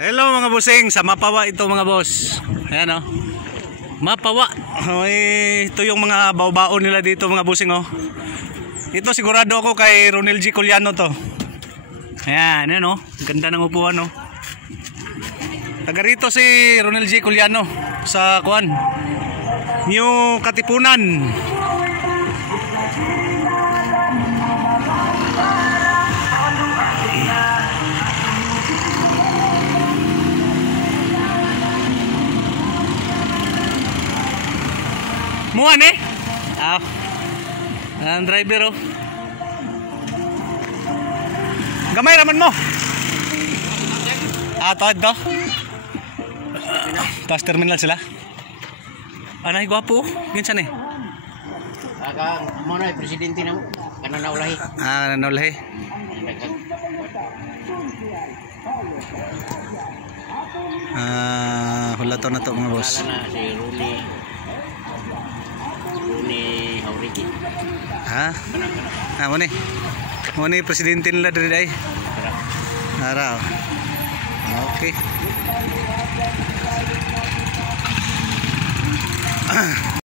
Hello mga bossing, sa Mapawa ito mga boss. Ayan oh. Mapawa. Ito yung mga baon nila dito mga bossing oh. Ito sigurado ako kay Ronel G. Culiano to. Ayan, ayan oh. Ganda ng upuan oh. Taga rito si Ronel G. Culiano sa kuan. New Katipunan. Muan eh. Ang driver oh. Gamay raman mo. To. Pas terminal sila. Anay gwapo. Ginsan eh. Mo na presidente na mo. Kana naulahi. Naulahi. Hulato na to mga boss. Na si Runi Hauriki. Mo ni presidente nila diri ay. Araw. Okay.